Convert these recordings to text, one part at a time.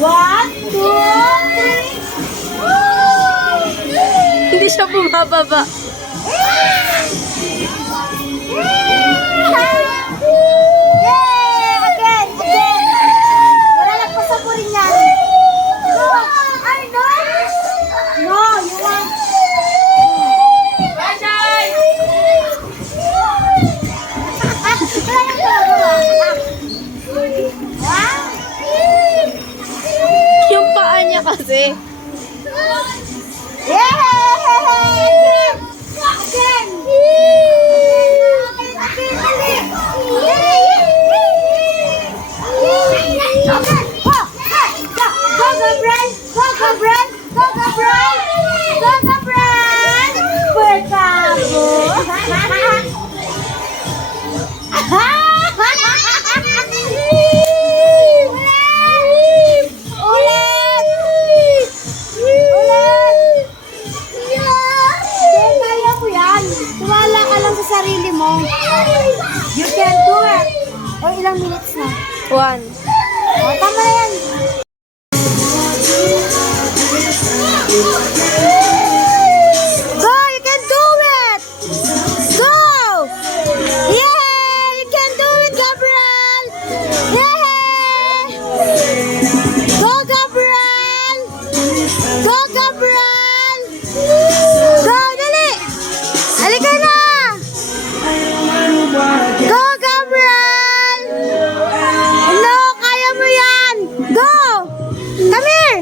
One, two, three. Hindi siya bumababa. Again. Wala nagpasa po rin yan. Ay, no. No, you want. Yung paa niya kasi. Tuwala ka lang sa sarili mo. You can do it. O, ilang minutes na? 1. O, tama na yan. Go! You can do it! Go! Yeah! You can do it, Gabriel! Yeah! Go, Gabriel! Go, Gabriel! Go, dali! Halika na! Go, Gabriel! Hello, kaya mo yan! Go! Come here!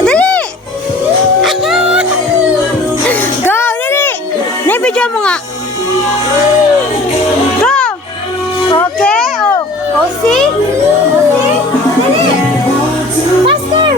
Dali! Go, dali! Nabidyo mo nga. Go! Okay, oh. Oh, see? Okay? Dali! Faster!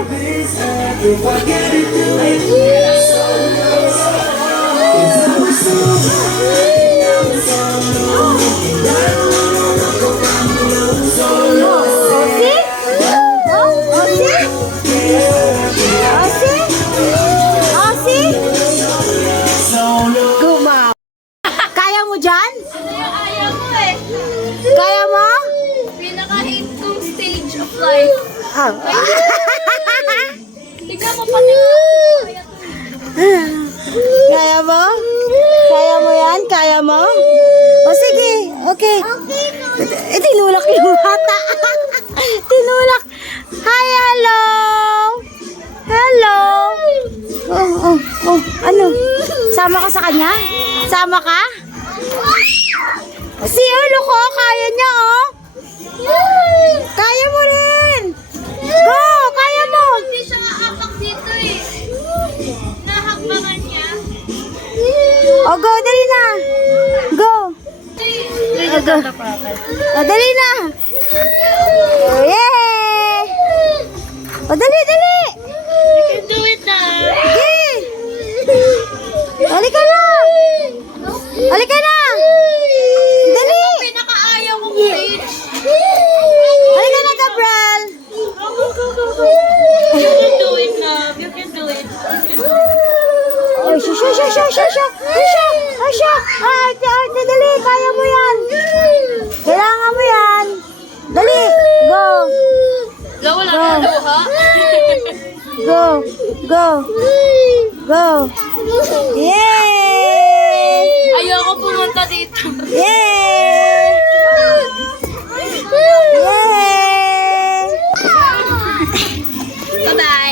Kaya mo dyan? Ayaw mo eh. Kaya mo? Pinaka-hate kong stage of life. Ah. Tignan mo pati Kaya mo? Kaya mo yan? Kaya mo? O sige, okay. Tinulak yung bata. Tinulak. Hi, hello. Hello. Oh, ano? Sama ka sa kanya? Sama ka? Si ulo ko, kaya niya, oh. Kaya mo rin. Go, kaya mo. Hindi siya aapak dito eh. Nahakbangan niya. O, go, dali na. Go. O, go. O, dali na. O, yay. O, dali. You can do it na. Sige. Halika na. Halika na. Dali. Pinaka-ayaw kong stage. Halika na, Gabriel. You can do it na. You can do it. Ay, siya. Ate, dali. Kaya mo yan. Kailangan mo yan. Dali. Go. Wala na luha. Go. Yay! Ayoko pumunta dito. Yay! Yay! Bye-bye.